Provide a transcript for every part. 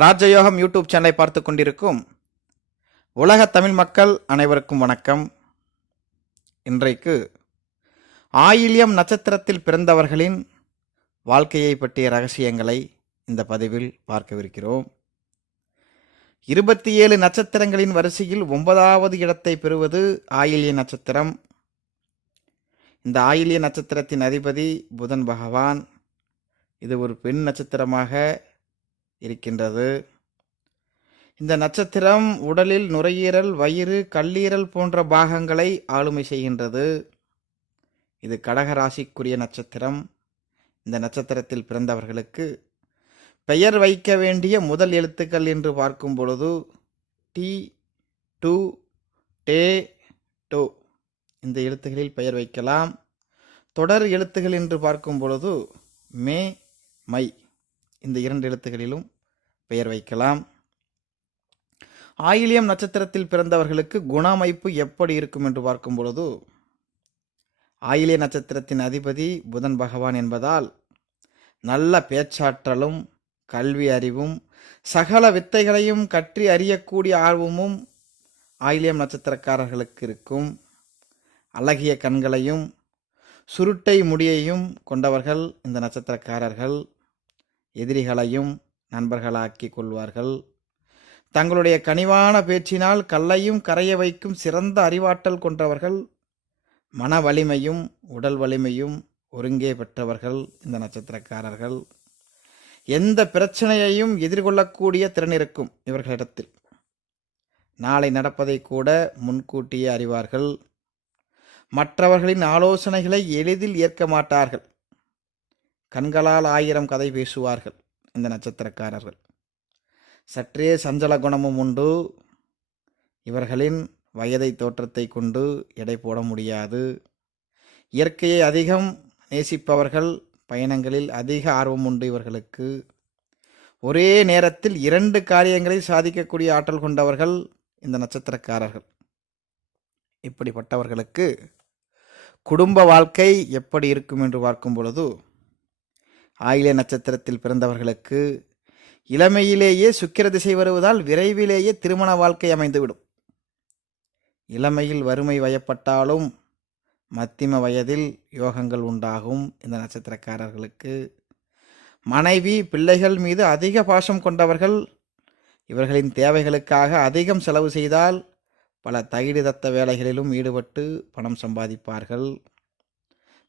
ராஜயோகம் யூடியூப் சேனலை பார்த்து கொண்டிருக்கும் உலக தமிழ் மக்கள் அனைவருக்கும் வணக்கம். இன்றைக்கு ஆயில்யம் நட்சத்திரத்தில் பிறந்தவர்களின் வாழ்க்கையை பற்றிய ரகசியங்களை இந்த பதிவில் பார்க்கவிருக்கிறோம். இருபத்தி ஏழு நட்சத்திரங்களின் வரிசையில் ஒன்பதாவது இடத்தை பெறுவது ஆயில்ய நட்சத்திரம். இந்த ஆயில்ய நட்சத்திரத்தின் அதிபதி புதன் பகவான். இது ஒரு பெண் நட்சத்திரமாக இருக்கின்றது. இந்த நட்சத்திரம் உடலில் நுரையீரல் வயிறு கல்லீரல் போன்ற பாகங்களை ஆளுமை செய்கின்றது. இது கடக ராசிக்குரிய நட்சத்திரம். இந்த நட்சத்திரத்தில் பிறந்தவர்களுக்கு பெயர் வைக்க வேண்டிய முதல் எழுத்துக்கள் என்று பார்க்கும் பொழுது டி டு டே டோ. இந்த எழுத்துகளில் பெயர் வைக்கலாம். தொடர் எழுத்துகள் என்று பார்க்கும் பொழுது மே மை. இந்த இரண்டு எழுத்துகளிலும் பெயர் வைக்கலாம். ஆயிலியம் நட்சத்திரத்தில் பிறந்தவர்களுக்கு குணமைப்பு எப்படி இருக்கும் என்று பார்க்கும் பொழுது ஆயிலிய நட்சத்திரத்தின் அதிபதி புதன் பகவான் என்பதால் நல்ல பேச்சாற்றலும் கல்வி அறிவும் சகல வித்தைகளையும் கற்றி அறியக்கூடிய ஆர்வமும் ஆயிலியம் நட்சத்திரக்காரர்களுக்கு இருக்கும். அழகிய கண்களையும் சுருட்டை முடியையும் கொண்டவர்கள் இந்த நட்சத்திரக்காரர்கள். எதிரிகளையும் நண்பர்களாக்கி கொள்வார்கள். தங்களுடைய கனிவான பேச்சினால் கல்லையும் கரைய வைக்கும் சிறந்த அறிவாற்றல் கொண்டவர்கள். மன வலிமையும் உடல் வலிமையும் ஒருங்கே பெற்றவர்கள் இந்த நட்சத்திரக்காரர்கள். எந்த பிரச்சனையையும் எதிர்கொள்ளக்கூடிய திறன் இருக்கும் இவர்களிடத்தில். நாளை நடப்பதை கூட முன்கூட்டியே அறிவார்கள். மற்றவர்களின் ஆலோசனைகளை எளிதில் ஏற்க மாட்டார்கள். கண்களால் ஆயிரம் கதை பேசுவார்கள் இந்த நட்சத்திரக்காரர்கள். சற்றே சஞ்சல குணமும் உண்டு. இவர்களின் வயதை தோற்றத்தை கொண்டு எடை போட முடியாது. இயற்கையை அதிகம் நேசிப்பவர்கள் பயணங்களில் அதிக ஆர்வம் உண்டு இவர்களுக்கு. ஒரே நேரத்தில் இரண்டு காரியங்களை சாதிக்கக்கூடிய ஆற்றல் கொண்டவர்கள் இந்த நட்சத்திரக்காரர்கள். இப்படிப்பட்டவர்களுக்கு குடும்ப வாழ்க்கை எப்படி இருக்கும் என்று பார்க்கும் பொழுது ஆயில நட்சத்திரத்தில் பிறந்தவர்களுக்கு இளமையிலேயே சுக்கிர திசை வருவதால் விரைவிலேயே திருமண வாழ்க்கை அமைந்துவிடும். இளமையில் வறுமை வயப்பட்டாலும் மத்திம வயதில் யோகங்கள் உண்டாகும் இந்த நட்சத்திரக்காரர்களுக்கு. மனைவி பிள்ளைகள் மீது அதிக பாசம் கொண்டவர்கள் இவர்களின் தேவைகளுக்காக அதிகம் செலவு செய்தால் பல தகிடு தத்த வேலைகளிலும் ஈடுபட்டு பணம் சம்பாதிப்பார்கள்.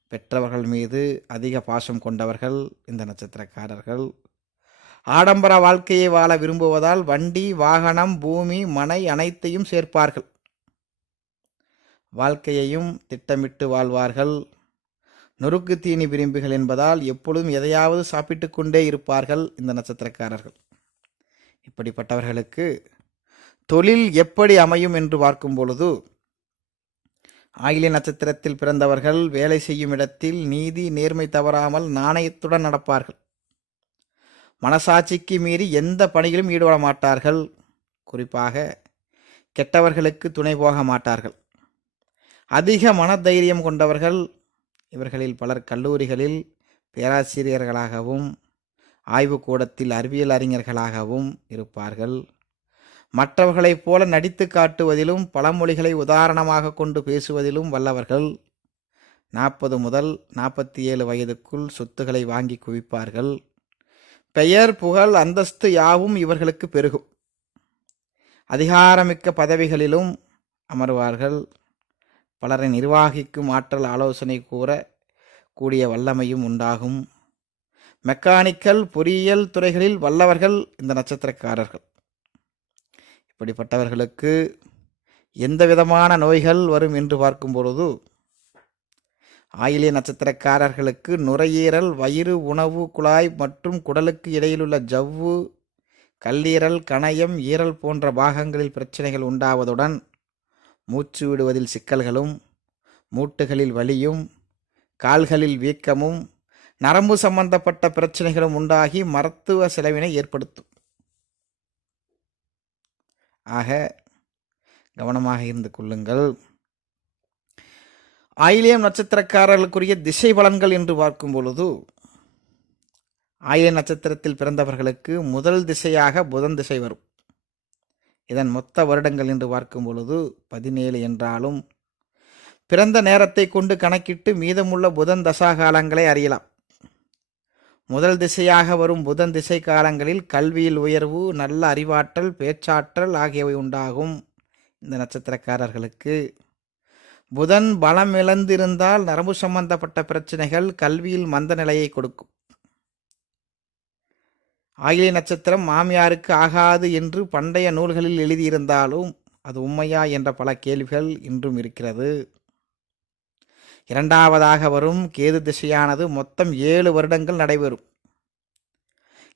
பெற்றவர்கள் மீது அதிக பாசம் கொண்டவர்கள் இந்த நட்சத்திரக்காரர்கள். ஆடம்பர வாழ்க்கையை வாழ விரும்புவதால் வண்டி வாகனம் பூமி மனை அனைத்தையும் சேர்ப்பார்கள். வாழ்க்கையையும் திட்டமிட்டு வாழ்வார்கள். நொறுக்கு தீனி விரும்புகள் என்பதால் எப்பொழுதும் எதையாவது சாப்பிட்டு கொண்டே இருப்பார்கள் இந்த நட்சத்திரக்காரர்கள். இப்படிப்பட்டவர்களுக்கு தொழில் எப்படி அமையும் என்று பார்க்கும் பொழுது ஆயிலி நட்சத்திரத்தில் பிறந்தவர்கள் வேலை செய்யும் இடத்தில் நீதி நேர்மை தவறாமல் நாணயத்துடன் நடப்பார்கள். மனசாட்சிக்கு மீறி எந்த பணியிலும் ஈடுபட மாட்டார்கள். குறிப்பாக கெட்டவர்களுக்கு துணை போக மாட்டார்கள். அதிக மனதைரியம் கொண்டவர்கள் இவர்களில் பலர் கல்லூரிகளில் பேராசிரியர்களாகவும் ஆய்வுக்கூடத்தில் அறிவியல் அறிஞர்களாகவும் இருப்பார்கள். மற்றவர்களைப் போல நடித்து காட்டுவதிலும் பழமொழிகளை உதாரணமாக கொண்டு பேசுவதிலும் வல்லவர்கள். நாற்பது முதல் நாற்பத்தி ஏழு வயதுக்குள் சொத்துக்களை வாங்கி குவிப்பார்கள். பெயர் புகழ் அந்தஸ்து யாவும் இவர்களுக்கு பெருகும். அதிகாரமிக்க பதவிகளிலும் அமர்வார்கள். பலரை நிர்வாகிக்கும் ஆற்றல் ஆலோசனை கூற கூடிய வல்லமையும் உண்டாகும். மெக்கானிக்கல் பொறியியல் துறைகளில் வல்லவர்கள் இந்த நட்சத்திரக்காரர்கள். இப்படிப்பட்டவர்களுக்கு எந்த விதமான நோய்கள் வரும் என்று பார்க்கும் பொழுது ஆயிலிய நட்சத்திரக்காரர்களுக்கு நுரையீரல் வயிறு உணவு குழாய் மற்றும் குடலுக்கு இடையிலுள்ள ஜவ்வு கல்லீரல் கணையம் ஈரல் போன்ற பாகங்களில் பிரச்சனைகள் உண்டாவதுடன் மூச்சு விடுவதில் சிக்கல்களும் மூட்டுகளில் வலியும் கால்களில் வீக்கமும் நரம்பு சம்பந்தப்பட்ட பிரச்சனைகளும் உண்டாகி மருத்துவ செலவினை ஏற்படுத்தும். ஆக கவனமாக இருந்து கொள்ளுங்கள். ஆயிலியம் நட்சத்திரக்காரர்களுக்குரிய திசை பலன்கள் என்று பார்க்கும் பொழுது ஆயில நட்சத்திரத்தில் பிறந்தவர்களுக்கு முதல் திசையாக புதன் திசை வரும். இதன் மொத்த வருடங்கள் என்று பார்க்கும் பொழுது பதினேழு என்றாலும் பிறந்த நேரத்தை கொண்டு கணக்கிட்டு மீதமுள்ள புதன் தசாகாலங்களை அறியலாம். முதல் திசையாக வரும் புதன் திசை காலங்களில் கல்வியில் உயர்வு நல்ல அறிவாற்றல் பேச்சாற்றல் ஆகியவை உண்டாகும் இந்த நட்சத்திரக்காரர்களுக்கு. புதன் பலம் இழந்திருந்தால் நரம்பு சம்பந்தப்பட்ட பிரச்சனைகள் கல்வியில் மந்த நிலையை கொடுக்கும். ஆயிலை நட்சத்திரம் மாமியாருக்கு ஆகாது என்று பண்டைய நூல்களில் எழுதியிருந்தாலும் அது உண்மையா என்ற பல கேள்விகள் இன்றும் இருக்கிறது. இரண்டாவதாக வரும் கேது திசையானது மொத்தம் ஏழு வருடங்கள் நடைபெறும்.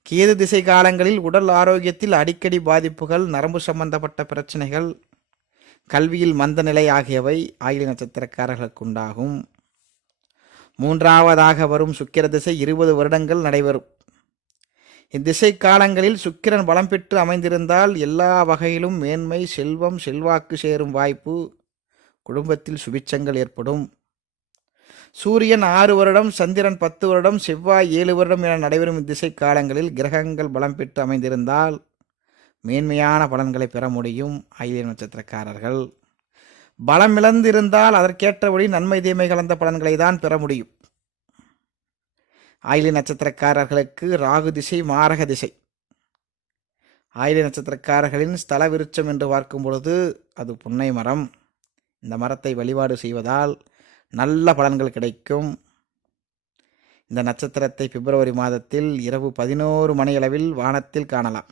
கேது திசை காலங்களில் உடல் ஆரோக்கியத்தில் அடிக்கடி பாதிப்புகள் நரம்பு சம்பந்தப்பட்ட பிரச்சனைகள் கல்வியில் மந்த நிலை ஆகியவை ஆயுள் நட்சத்திரக்காரர்களுக்கு உண்டாகும். மூன்றாவதாக வரும் சுக்கிர திசை இருபது வருடங்கள் நடைபெறும். இத்திசை காலங்களில் சுக்கிரன் பலம் பெற்று அமைந்திருந்தால் எல்லா வகையிலும் மேன்மை செல்வம் செல்வாக்கு சேரும் வாய்ப்பு குடும்பத்தில் சுபிச்சங்கள் ஏற்படும். சூரியன் ஆறு வருடம் சந்திரன் பத்து வருடம் செவ்வாய் ஏழு வருடம் என நடைபெறும் இத்திசை காலங்களில் கிரகங்கள் பலம் பெற்று அமைந்திருந்தால் மேன்மையான பலன்களை பெற முடியும் ஐலிய நட்சத்திரக்காரர்கள். பலம் இழந்திருந்தால் அதற்கேற்றபடி நன்மை தீமை கலந்த பலன்களை தான் பெற முடியும். ஆயிலி நட்சத்திரக்காரர்களுக்கு ராகு திசை மாரக திசை. ஆயிலி நட்சத்திரக்காரர்களின் ஸ்தல விருட்சம் என்று பார்க்கும் பொழுது அது புன்னை மரம். இந்த மரத்தை வழிபாடு செய்வதால் நல்ல பலன்கள் கிடைக்கும். இந்த நட்சத்திரத்தை பிப்ரவரி மாதத்தில் இரவு பதினோரு மணியளவில் வானத்தில் காணலாம்.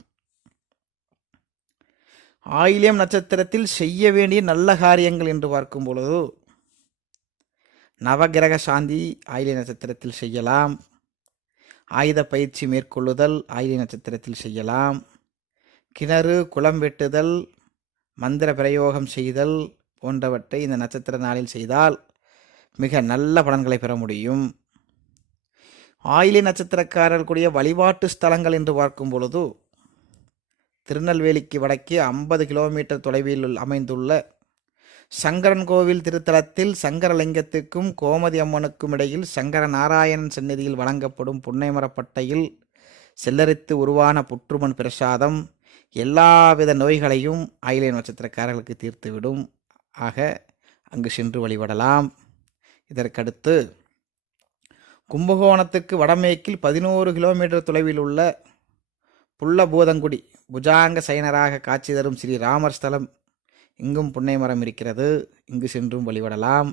ஆயிலியம் நட்சத்திரத்தில் செய்ய வேண்டிய நல்ல காரியங்கள் என்று பார்க்கும் பொழுது நவகிரக சாந்தி ஆயிலிய நட்சத்திரத்தில் செய்யலாம். ஆயுத பயிற்சி மேற்கொள்ளுதல் ஆயிலிய நட்சத்திரத்தில் செய்யலாம். கிணறு குளம் வெட்டுதல் மந்திர பிரயோகம் செய்தல் போன்றவற்றை இந்த நட்சத்திர நாளில் செய்தால் மிக நல்ல பலன்களை பெற முடியும். ஆயிலி நட்சத்திரக்காரர்களுடைய வழிபாட்டு ஸ்தலங்கள் என்று பார்க்கும் பொழுது திருநெல்வேலிக்கு வடக்கே ஐம்பது கிலோமீட்டர் தொலைவில் அமைந்துள்ள சங்கரன் கோவில் திருத்தலத்தில் சங்கரலிங்கத்துக்கும் கோமதி அம்மனுக்கும் இடையில் சங்கர நாராயணன் சந்நிதியில் வழங்கப்படும் புன்னைமரப்பட்டையில் செல்லரித்து உருவான புற்றுமண் பிரசாதம் எல்லாவித நோய்களையும் ஆயிலை நட்சத்திரக்காரர்களுக்கு தீர்த்துவிடும். ஆக அங்கு சென்று வழிபடலாம். இதற்கடுத்து கும்பகோணத்துக்கு வடமேற்கில் பதினோரு கிலோமீட்டர் தொலைவில் உள்ள புல்லபூதங்குடி புஜாங்க சயனராக காட்சி தரும் ஸ்ரீ ராமர் ஸ்தலம் இங்கும் புன்னை மரம் இருக்கிறது. இங்கு சென்றும் வழிபடலாம்.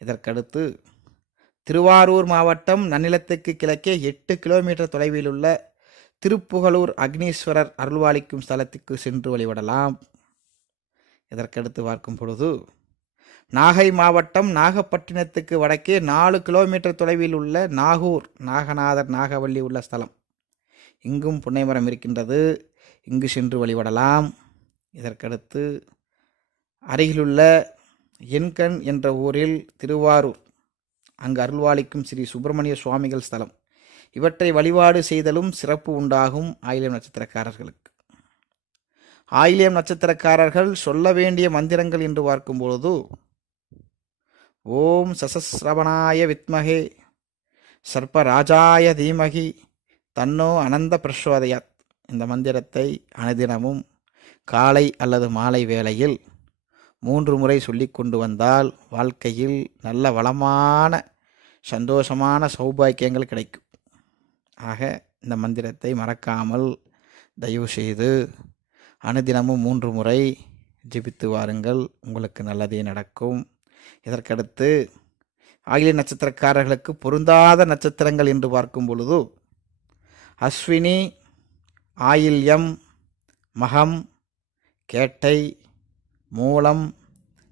இதற்கடுத்து திருவாரூர் மாவட்டம் நன்னிலத்துக்கு கிழக்கே எட்டு கிலோமீட்டர் தொலைவில் உள்ள திருப்புகலூர் அக்னீஸ்வரர் அருள்வாளிக்கும் ஸ்தலத்துக்கு சென்று வழிபடலாம். இதற்கடுத்து பார்க்கும் பொழுது நாகை மாவட்டம் நாகப்பட்டினத்துக்கு வடக்கே நாலு கிலோமீட்டர் தொலைவில் உள்ள நாகூர் நாகநாதர் நாகவள்ளி உள்ள ஸ்தலம். இங்கும் புன்னைமரம் இருக்கின்றது. இங்கு சென்று வழிபடலாம். இதற்கடுத்து அருகிலுள்ள என்கண் என்ற ஊரில் திருவாரூர் அங்கு அருள்வாளிக்கும் ஸ்ரீ சுப்பிரமணிய சுவாமிகள் ஸ்தலம். இவற்றை வழிபாடு செய்தலும் சிறப்பு உண்டாகும் ஆயிலியம் நட்சத்திரக்காரர்களுக்கு. ஆயிலியம் நட்சத்திரக்காரர்கள் சொல்ல வேண்டிய மந்திரங்கள் என்று பார்க்கும்பொழுது ஓம் சசஸ்ரவணாய வித்மகே. சர்ப்பராஜாய தீமகி. தன்னோ அனந்த பிரசோதயாத். இந்த மந்திரத்தை அனுதினமும் காலை அல்லது மாலை வேளையில் மூன்று முறை சொல்லி கொண்டு வந்தால் வாழ்க்கையில் நல்ல வளமான சந்தோஷமான சௌபாக்கியங்கள் கிடைக்கும். ஆக இந்த மந்திரத்தை மறக்காமல் தயவு செய்து அனுதினமும் மூன்று முறை ஜிபித்து வாருங்கள். உங்களுக்கு நல்லதே நடக்கும். இதற்கடுத்து ஆகிய நட்சத்திரக்காரர்களுக்கு பொருந்தாத நட்சத்திரங்கள் என்று பார்க்கும் பொழுது அஸ்வினி ஆயில்யம் மகம் கேட்டை மூலம்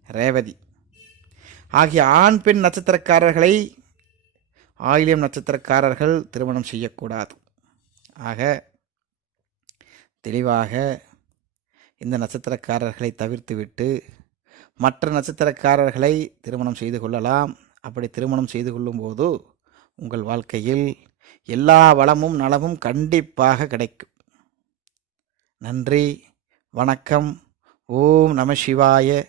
ரேவதி. ஆகிய ஆண் பெண் நட்சத்திரக்காரர்களை ஆயிலியம் நட்சத்திரக்காரர்கள் திருமணம் செய்யக்கூடாது. ஆக தெளிவாக இந்த நட்சத்திரக்காரர்களை தவிர்த்துவிட்டு மற்ற நட்சத்திரக்காரர்களை திருமணம் செய்து கொள்ளலாம். அப்படி திருமணம் செய்து கொள்ளும்போது உங்கள் வாழ்க்கையில் எல்லா வளமும் நலமும் கண்டிப்பாக கிடைக்கும். நன்றி வணக்கம். ஓம் நம சிவாய.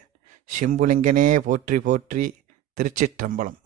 சிம்புலிங்கனே போற்றி போற்றி திருச்சிற்றம்பலம்.